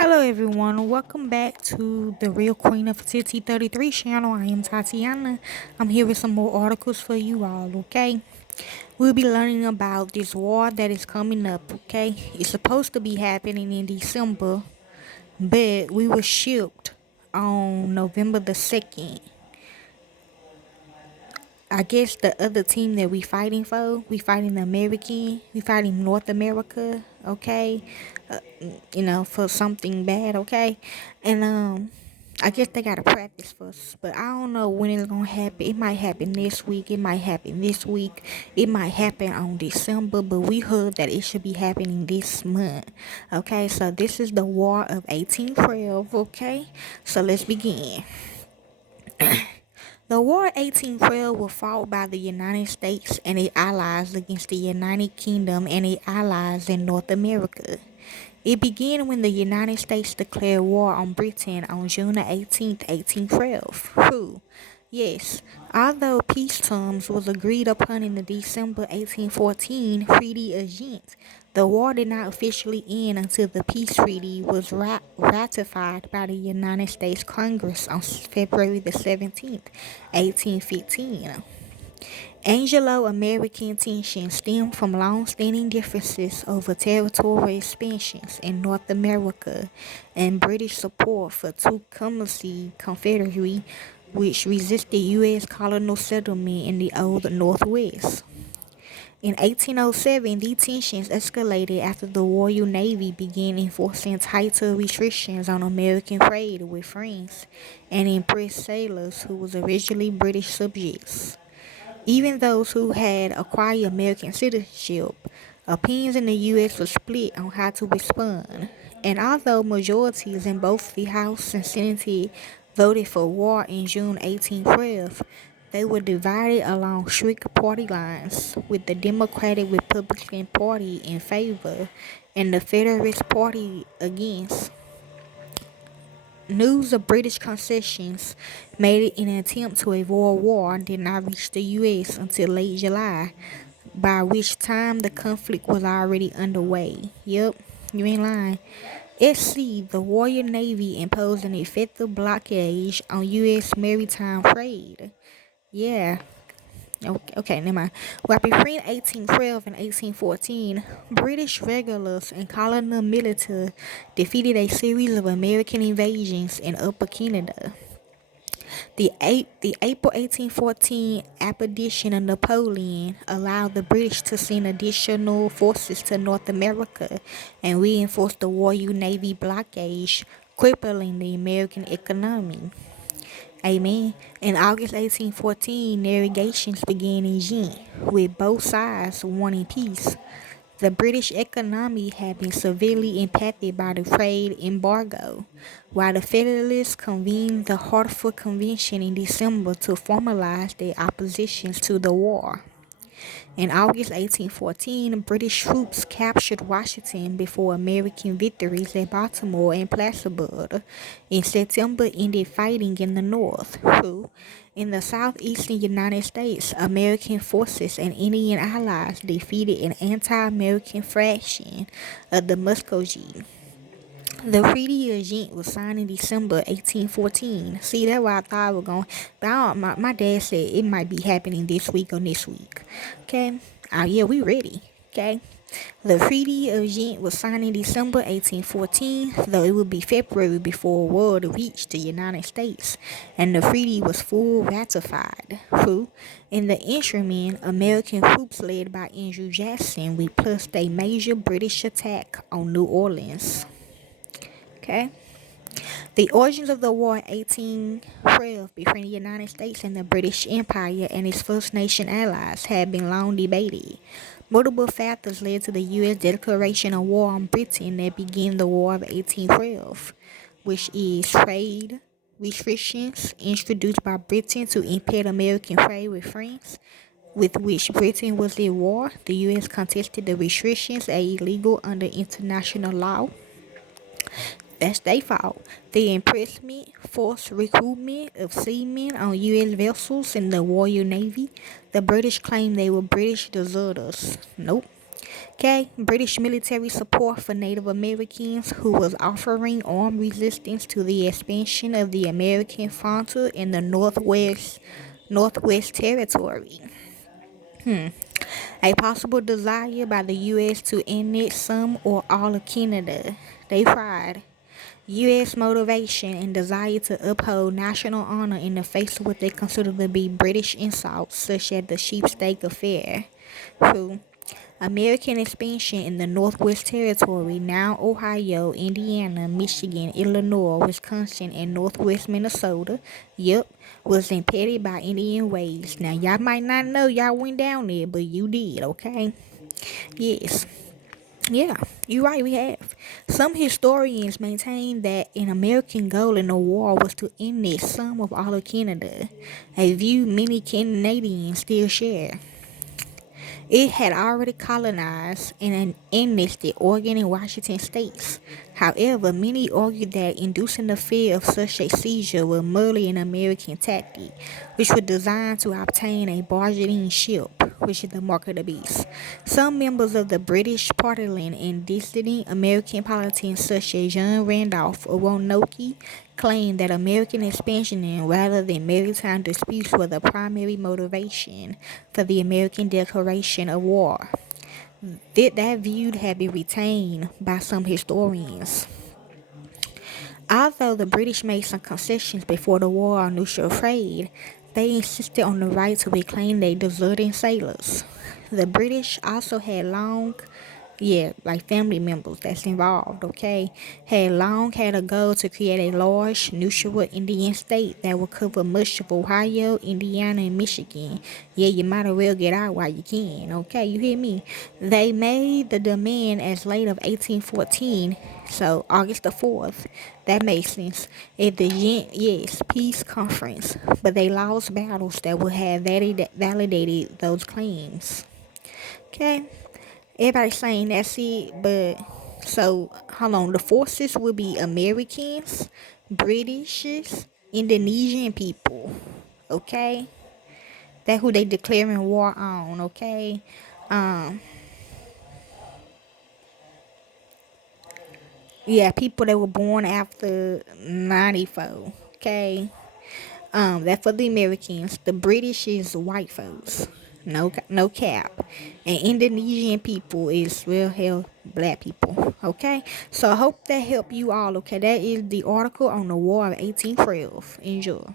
Hello everyone, welcome back to the Real Queen of Titi 33 channel. I am Tatiana. I'm here with some more articles for you all, okay? We'll be learning about this war that is coming up, okay? It's supposed to be happening in December, but we were shipped on November the 2nd. I guess the other team that we fighting for, we fighting we fighting North America, okay? Uh, for something bad, okay? And I guess they gotta practice first, but I don't know when it's gonna happen. It might happen this week, it might happen this week, it might happen on December, but we heard that it should be happening this month, okay? So this is the War of 1812, okay? So let's begin. The War of 1812 was fought by the United States and its allies against the United Kingdom and its allies in North America. It began when the United States declared war on Britain on June 18, 1812. Who? Yes, although peace terms was agreed upon in the December 1814 Treaty of Ghent, the war did not officially end until the peace treaty was ratified by the United States Congress on February the 17th, 1815. Anglo-American tensions stem from long-standing differences over territorial expansions in North America and British support for two-currency confederacy which resisted U.S. colonial settlement in the Old Northwest. In 1807, these tensions escalated after the Royal Navy began enforcing tighter restrictions on American trade with France and impressed sailors who were originally British subjects. Even those who had acquired American citizenship, opinions in the U.S. were split on how to respond, and although majorities in both the House and Senate voted for war in June 1812, they were divided along strict party lines, with the Democratic Republican Party in favor and the Federalist Party against. News of British concessions made in an attempt to avoid war did not reach the U.S. until late July, by which time the conflict was already underway. Yep, you ain't lying. SC, the Royal Navy imposed an effective blockade on U.S. maritime trade. Yeah, okay, never mind. Well, between 1812 and 1814, British regulars and colonial military defeated a series of American invasions in Upper Canada. The April 1814 expedition of Napoleon allowed the British to send additional forces to North America and reinforce the Royal Navy blockade, crippling the American economy. Amen. In August 1814, negotiations began in Ghent, with both sides wanting peace. The British economy had been severely impacted by the trade embargo, while the Federalists convened the Hartford Convention in December to formalize their oppositions to the war. In August 1814, British troops captured Washington before American victories at Baltimore and Plattsburgh. In September, ended fighting in the North. In the southeastern United States, American forces and Indian allies defeated an anti-American faction of the Muscogee. The Treaty of Ghent was signed in December 1814. See, that's why I thought we were going. But my dad said it might be happening this week or next week. Okay? Yeah, we ready. Okay? The Treaty of Ghent was signed in December 1814, though it would be February before word reached the United States, and the treaty was full ratified. In the interim, American troops led by Andrew Jackson repulsed a major British attack on New Orleans. Okay. The origins of the war in 1812 between the United States and the British Empire and its First Nation allies had been long debated. Multiple factors led to the U.S. declaration of war on Britain that began the War of 1812, which is trade restrictions introduced by Britain to impede American trade with France, with which Britain was at war. The U.S. contested the restrictions as illegal under international law. That's their fault. The impressment, forced recruitment of seamen on U.S. vessels in the Royal Navy. The British claimed they were British deserters. Nope. Okay, British military support for Native Americans who was offering armed resistance to the expansion of the American frontier in the Northwest Territory. A possible desire by the U.S. to annex some or all of Canada. They pride U.S. motivation and desire to uphold national honor in the face of what they consider to be British insults, such as the Sheepstake Affair. True. American expansion in the Northwest Territory, now Ohio, Indiana, Michigan, Illinois, Wisconsin, and Northwest Minnesota, yep, was impeded by Indian raids. Now, y'all might not know y'all went down there, but you did, okay? Yes. Yeah, you're right, we have. Some historians maintain that an American goal in the war was to annex some of all of Canada, a view many Canadians still share. It had already colonized and annexed Oregon and Washington states. However, many argued that inducing the fear of such a seizure was merely an American tactic, which was designed to obtain a bargaining ship, which is the mark of the beast. Some members of the British Parliament and dissident American politicians such as John Randolph Roanoke claimed that American expansion rather than maritime disputes were the primary motivation for the American declaration of war. That view had been retained by some historians. Although the British made some concessions before the war on neutral trade, they insisted on the right to reclaim their deserting sailors. The British also had like family members that's involved, okay, had a goal to create a large neutral Indian state that would cover much of Ohio, Indiana, and Michigan. Yeah, you might as well get out while you can, okay, you hear me? They made the demand as late of 1814, so August the 4th, that makes sense, at the Ghent, yes, peace conference, but they lost battles that would have validated those claims. Okay, everybody's saying that's it, but so hold on. The forces will be Americans, Britishes, Indonesian people. Okay, that's who they declaring war on. Okay, um, yeah, people that were born after 94. Okay, that for the Americans. The British is white folks. No cap. And Indonesian people is real hell black people. Okay? So I hope that helped you all. Okay? That is the article on the War of 1812. Enjoy.